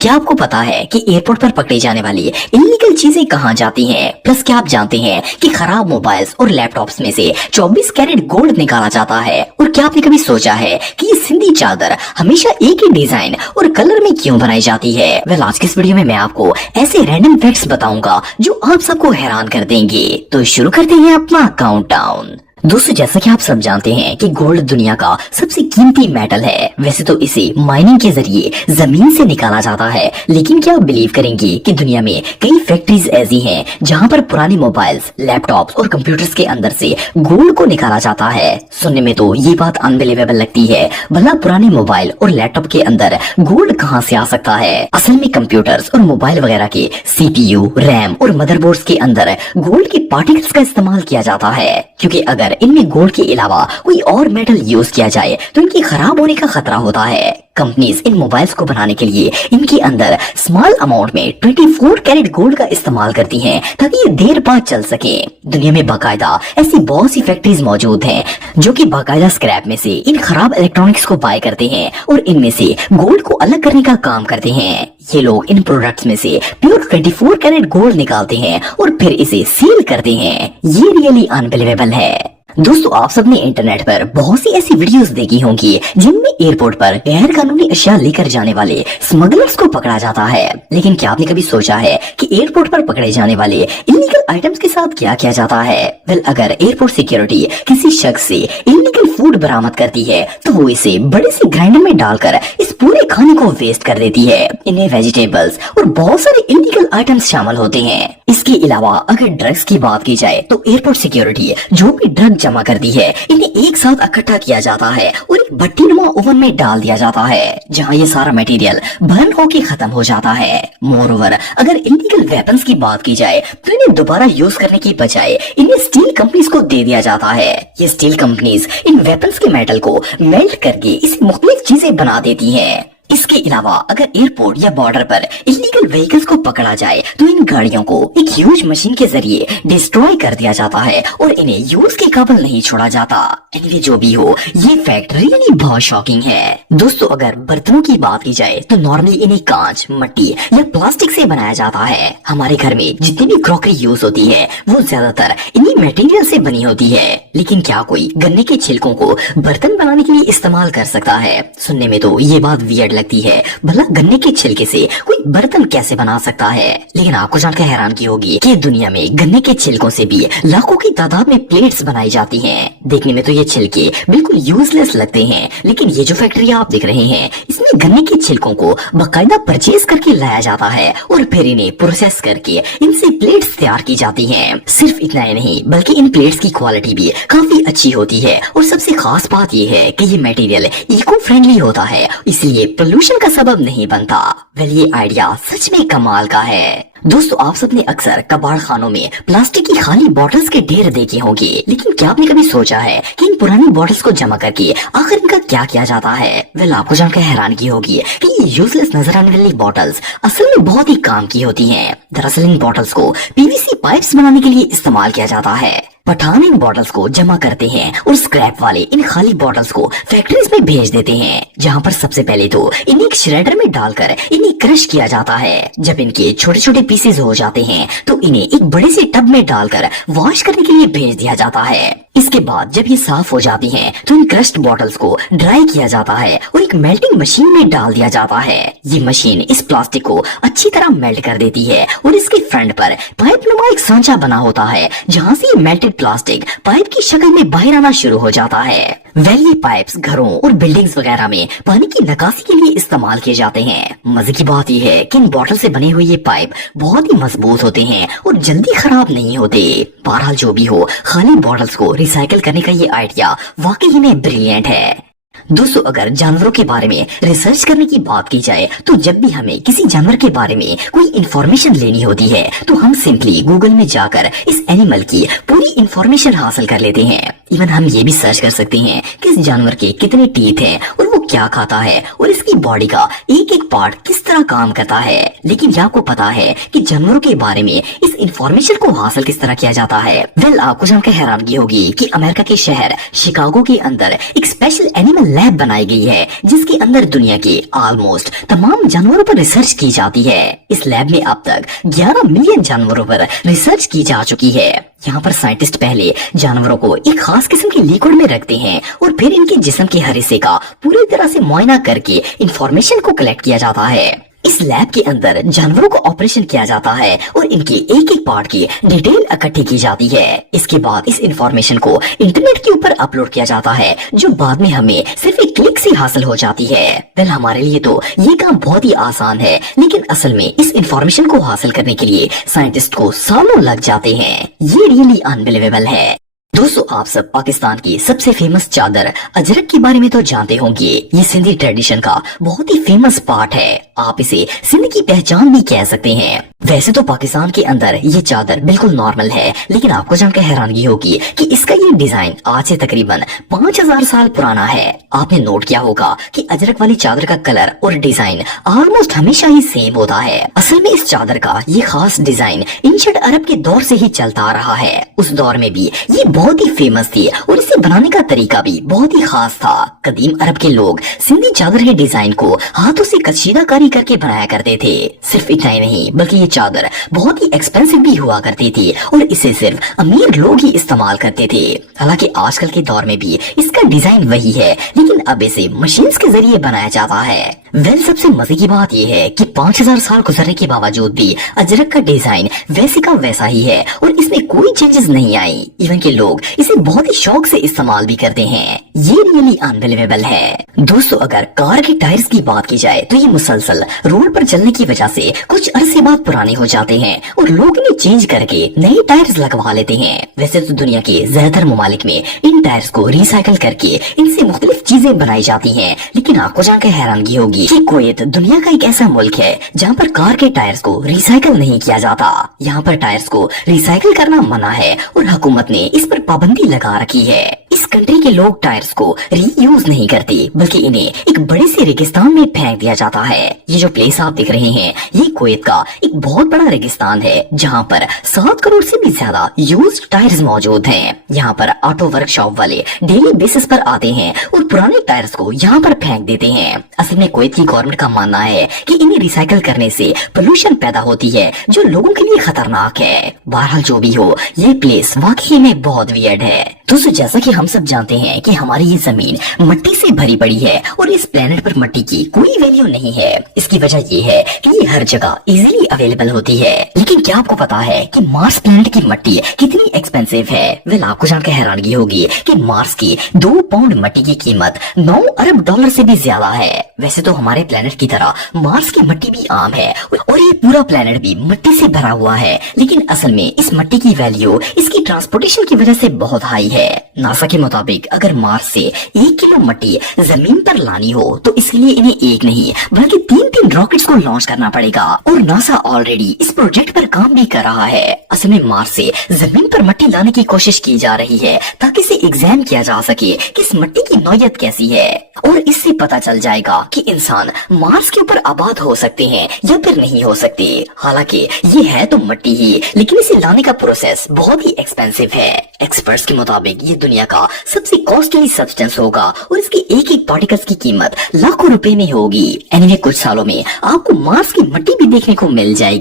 क्या आपको पता है कि एयरपोर्ट पर पकड़ी जाने वाली इलीगल चीजें कहाँ जाती हैं? प्लस क्या आप जानते हैं कि खराब मोबाइल्स और लैपटॉप्स में से 24 कैरेट गोल्ड निकाला जाता है? और क्या आपने कभी सोचा है कि ये सिंधी चादर हमेशा एक ही डिजाइन और कलर में क्यों बनाई जाती है? वेल, आज की इस वीडियो में मैं आपको ऐसे रैंडम फैक्ट्स बताऊंगा जो आप सबको हैरान कर देंगे। तो शुरू करते हैं अपना काउंटडाउन। दोस्तों, जैसा कि आप सब जानते हैं कि गोल्ड दुनिया का सबसे कीमती मेटल है। वैसे तो इसे माइनिंग के जरिए जमीन से निकाला जाता है, लेकिन क्या आप बिलीव करेंगे कि दुनिया में कई फैक्ट्रीज ऐसी हैं जहां पर पुराने मोबाइल्स, लैपटॉप्स और कंप्यूटर्स के अंदर से गोल्ड को निकाला जाता है। सुनने में तो ये बात अनबिलीवेबल लगती है, भला पुराने मोबाइल और लैपटॉप के अंदर गोल्ड कहां से आ सकता है? असल में कंप्यूटर्स और मोबाइल वगैरह के CPU, रैम और मदरबोर्ड्स के अंदर गोल्ड के पार्टिकल्स का इस्तेमाल किया जाता है, क्योंकि अगर इनमें गोल्ड के अलावा कोई और मेटल यूज किया जाए तो इनके खराब होने का खतरा होता है। कंपनीज इन मोबाइल्स को बनाने के लिए इनके अंदर स्मॉल अमाउंट में 24 कैरेट गोल्ड का इस्तेमाल करती हैं ताकि ये देर बाद चल सके। दुनिया में बाकायदा ऐसी बहुत सी फैक्ट्रीज मौजूद हैं जो कि बाकायदा स्क्रैप में से इन खराब इलेक्ट्रॉनिक्स को बाय करते हैं और इनमें से गोल्ड को अलग करने का काम करते हैं। ये लोग इन प्रोडक्ट्स में से प्योर 24 कैरेट गोल्ड निकालते हैं और फिर इसे सील करते हैं। ये रियली अनबिलीवेबल है। दोस्तों, आप सबने इंटरनेट पर बहुत सी ऐसी वीडियोस देखी होंगी जिनमें एयरपोर्ट पर गैर कानूनी अशिया लेकर जाने वाले स्मगलर्स को पकड़ा जाता है। लेकिन क्या आपने कभी सोचा है कि एयरपोर्ट पर पकड़े जाने वाले इलीगल आइटम्स के साथ क्या किया जाता है? वेल, अगर एयरपोर्ट सिक्योरिटी किसी शख्स से इलीगल फूड बरामद करती है तो वो इसे बड़े से ग्राइंडर में डालकर इस पूरे खाने को वेस्ट कर देती है। इनमें वेजिटेबल्स और बहुत सारे इलीगल आइटम्स शामिल होते हैं। इसके अलावा अगर ड्रग्स की बात की जाए तो एयरपोर्ट सिक्योरिटी जो भी ड्रग जमा करती है इन्हें एक साथ इकट्ठा किया जाता है और एक भट्टीनुमा ओवन में डाल दिया जाता है, जहां ये सारा मटेरियल बर्न होके खत्म हो जाता है। मोरओवर, अगर इलीगल वेपन्स की बात की जाए तो इन्हें दोबारा यूज करने की बजाय इन्हें स्टील कंपनीज को दे दिया जाता है। ये स्टील कंपनीज इन वेपन्स के मेटल को मेल्ट करके इसे मुख्तलिफ चीजें बना देती हैं। इसके अलावा अगर एयरपोर्ट या बॉर्डर पर इलीगल व्हीकल्स को पकड़ा जाए तो इन गाड़ियों को एक ह्यूज मशीन के जरिए डिस्ट्रॉय कर दिया जाता है और इन्हें यूज के काबिल नहीं छोड़ा जाता। एनीवे, जो भी हो, ये फैक्ट रियली बहुत शॉकिंग है। दोस्तों, अगर बर्तनों की बात की जाए तो नॉर्मली इन्हें कांच, मिट्टी या प्लास्टिक से बनाया जाता है। हमारे घर में जितनी भी क्रॉकरी यूज होती है वो ज्यादातर इन्हीं मटेरियल से बनी होती है। लेकिन क्या कोई गन्ने के छिलकों को बर्तन बनाने के लिए इस्तेमाल कर सकता है? सुनने में तो ये बात वियर्ड लगती है, भला गन्ने के छिलके से कोई बर्तन कैसे बना सकता है? लेकिन आपको जानकर हैरानगी होगी कि दुनिया में गन्ने के छिलकों से भी लाखों की तादाद में प्लेट्स बनाई जाती हैं। देखने में तो ये छिलके बिल्कुल यूजलेस लगते हैं, लेकिन ये जो फैक्ट्री आप देख रहे हैं इसमें गन्ने के छिलकों को बाकायदा परचेज करके लाया जाता है और फिर इन्हें प्रोसेस करके इनसे प्लेट्स तैयार की जाती हैं। सिर्फ इतना ही नहीं, बल्कि इन प्लेट्स की क्वालिटी भी काफी अच्छी होती है और सबसे खास बात ये है कि ये मटेरियल इको फ्रेंडली होता है, इसलिए पोल्यूशन का सबब नहीं बनता। वेल, ये आइडिया सच में कमाल का है। दोस्तों, आप सबने अक्सर कबाड़ खानों में प्लास्टिक की खाली बॉटल्स के ढेर देखे होंगे, लेकिन क्या आपने कभी सोचा है कि इन पुरानी बॉटल्स को जमा करके आखिर इनका क्या किया जाता है? वेल, आपको जानकर हैरानगी होगी कि ये यूजलेस नजर आने वाली बॉटल्स असल में बहुत ही काम की होती हैं। दरअसल इन बॉटल्स को PVC पाइप्स बनाने के लिए इस्तेमाल किया जाता है। पठान इन बॉटल्स को जमा करते हैं और स्क्रैप वाले इन खाली बॉटल्स को फैक्ट्रीज में भेज देते हैं, जहां पर सबसे पहले तो इन्हें एक श्रेडर में डालकर इन्हें क्रश किया जाता है। जब इनके छोटे छोटे पीसेस हो जाते हैं तो इन्हें एक बड़े से टब में डालकर वॉश करने के लिए भेज दिया जाता है। इसके बाद जब ये साफ हो जाती हैं तो इन क्रश्ड बॉटल्स को ड्राई किया जाता है और एक मेल्टिंग मशीन में डाल दिया जाता है। ये मशीन इस प्लास्टिक को अच्छी तरह मेल्ट कर देती है और इसके फ्रंट पर पाइप नुमा एक सांचा बना होता है, जहां से ये मेल्टेड प्लास्टिक पाइप की शक्ल में बाहर आना शुरू हो जाता है। वेल, ये पाइप्स घरों और बिल्डिंग्स वगैरह में पानी की निकासी के लिए इस्तेमाल किए जाते हैं। मजे की बात यह है कि इन बॉटल से बने हुए ये पाइप बहुत ही मजबूत होते हैं और जल्दी खराब नहीं होते। बहरहाल, जो भी हो, खाली बॉटल्स को रिसाइकिल करने का ये आइडिया वाकई में ब्रिलियंट है। दोस्तों, अगर जानवरों के बारे में रिसर्च करने की बात की जाए तो जब भी हमें किसी जानवर के बारे में कोई इन्फॉर्मेशन लेनी होती है तो हम सिंपली गूगल में जाकर इस एनिमल की पूरी इन्फॉर्मेशन हासिल कर लेते हैं। इवन हम ये भी सर्च कर सकते हैं कि इस जानवर के कितने टीथ हैं और वो क्या खाता है और इसकी बॉडी का एक एक पार्ट किस तरह काम करता है। लेकिन क्या आपको पता है कि जानवरों के बारे में इस इंफॉर्मेशन को हासिल किस तरह किया जाता है? वेल, आपको जानकर हैरानगी होगी कि अमेरिका के शहर शिकागो के अंदर एक स्पेशल एनिमल लैब बनाई गई है जिसके अंदर दुनिया के ऑलमोस्ट तमाम जानवरों पर रिसर्च की जाती है। इस लैब में अब तक 11 मिलियन जानवरों पर रिसर्च की जा चुकी है। यहाँ पर साइंटिस्ट पहले जानवरों को एक खास किस्म के लिक्विड में रखते हैं और फिर इनके जिस्म के हर हिस्से का पूरी तरह से मुआयना करके इंफॉर्मेशन को कलेक्ट किया जाता है। इस लैब के अंदर जानवरों को ऑपरेशन किया जाता है और इनके एक एक पार्ट की डिटेल इकट्ठी की जाती है। इसके बाद इस इंफॉर्मेशन को इंटरनेट के ऊपर अपलोड किया जाता है जो बाद में हमें सिर्फ एक क्लिक से हासिल हो जाती है। वेल, हमारे लिए तो ये काम बहुत ही आसान है, लेकिन असल में इस इंफॉर्मेशन को हासिल करने के लिए साइंटिस्ट को सालों लग जाते हैं। ये रियली अनबिलीवेबल है। दोस्तों, आप सब पाकिस्तान की सबसे फेमस चादर अजरक के बारे में तो जानते होंगे। ये सिंधी ट्रेडिशन का बहुत ही फेमस पार्ट है। आप इसे सिंध की पहचान भी कह सकते हैं। वैसे तो पाकिस्तान के अंदर ये चादर बिल्कुल नॉर्मल है, लेकिन आपको जानकर हैरानगी होगी कि इसका ये डिजाइन आज से तकरीबन 5000 साल पुराना है। आपने नोट किया होगा कि अजरक वाली चादर का कलर और डिजाइन ऑलमोस्ट हमेशा ही सेम होता है। असल में इस चादर का ये खास डिजाइन एंशिएंट अरब के दौर से ही चलता आ रहा है। उस दौर में भी ये बहुत ही फेमस थी और इसे बनाने का तरीका भी बहुत ही खास था। कदीम अरब के लोग सिंधी चादर के डिजाइन को हाथों से कशीदाकारी करके बनाया करते थे। सिर्फ इतना ही नहीं, बल्कि ये चादर बहुत ही एक्सपेंसिव भी हुआ करती थी और इसे सिर्फ अमीर लोग ही इस्तेमाल करते थे। हालांकि आजकल के दौर में भी इसका डिजाइन वही है, लेकिन अब इसे मशीन्स के जरिए बनाया जाता है। वेल, सबसे मजे की बात यह है कि 5000 साल गुजरने के बावजूद भी अजरक का डिजाइन वैसे का वैसा ही है और इसमें कोई चेंजेस नहीं आई। इवन के लोग इसे बहुत ही शौक से इस्तेमाल भी करते हैं। ये रियली अनबिलीवेबल है। दोस्तों, अगर कार के टायर्स की बात की जाए तो ये मुसलसल रोड पर चलने की वजह से कुछ अरसे बाद पुराने हो जाते हैं और लोग इन्हें चेंज करके नए टायर्स लगवा लेते हैं। वैसे तो दुनिया के ज्यादातर ममालिक में इन टायर्स को रिसाइकल करके इनसे मुख्तलिफ चीजें बनाई जाती हैं, लेकिन आपको जानकर हैरानगी होगी कि कुवैत दुनिया का एक ऐसा मुल्क है जहाँ पर कार के टायर्स को रिसाइकल नहीं किया जाता। यहाँ पर टायर्स को रिसाइकल करना मना है और हुकूमत ने इस पर पाबंदी लगा रखी है। इस कंट्री के लोग टायर्स को रीयूज नहीं करते, बल्कि इन्हें एक बड़े से रेगिस्तान में फेंक दिया जाता है। ये जो प्लेस आप देख रहे हैं, ये कुवैत का एक बहुत बड़ा रेगिस्तान है जहाँ पर 7 करोड़ से भी ज्यादा यूज्ड टायर्स मौजूद हैं। यहाँ पर ऑटो वर्कशॉप वाले डेली बेसिस पर आते हैं और पुराने टायर्स को यहाँ पर फेंक देते हैं। असल में कुवैत की गवर्नमेंट का मानना है कि इन्हें रिसाइकल करने से पोल्यूशन पैदा होती है जो लोगों के लिए खतरनाक है। बहरहाल जो भी हो, ये प्लेस वाकई में बहुत वियर्ड है। दोस्तों, जैसा कि हम सब जानते हैं कि हमारी ये जमीन मट्टी से भरी पड़ी है और इस प्लेनेट पर मट्टी की कोई वैल्यू नहीं है। इसकी वजह ये है कि ये हर जगह इजीली अवेलेबल होती है। लेकिन क्या आपको पता है कि मार्स प्लेनेट की मट्टी कितनी एक्सपेंसिव है? वेल, आपको जानकर हैरानगी होगी कि मार्स की 2 पाउंड मट्टी की कीमत 9 अरब डॉलर से भी ज्यादा है। वैसे तो हमारे प्लेनेट की तरह मार्स की मट्टी भी आम है और ये पूरा प्लेनेट भी मट्टी से भरा हुआ है, लेकिन असल में इस मट्टी की वैल्यू इसकी ट्रांसपोर्टेशन की वजह से बहुत हाई है। नासा के मुताबिक अगर मार्स से 1 किलो मट्टी जमीन पर लानी हो तो इसके लिए इन्हें एक नहीं बल्कि 3 रॉकेट्स को लॉन्च करना पड़ेगा और नासा ऑलरेडी इस प्रोजेक्ट पर काम भी कर रहा है। असल में मार्स से जमीन पर मट्टी लाने की कोशिश की जा रही है ताकि इसे एग्जाम किया जा सके कि इस मट्टी की नौयत कैसी है और इससे पता चल जाएगा कि इंसान मार्स के ऊपर आबाद हो सकते हैं या फिर नहीं हो सकते। हालांकि ये है तो मट्टी ही, लेकिन इसे लाने का प्रोसेस बहुत ही एक्सपेंसिव है। एक्सपर्ट्स के मुताबिक ये दुनिया का सबसे कॉस्टली सब्सटेंस होगा और इसके एक एक पार्टिकल्स की कीमत लाखों रुपए में होगी। एनीवे, कुछ सालों में आपको मार्स की मट्टी भी देखने को मिल जाएगी।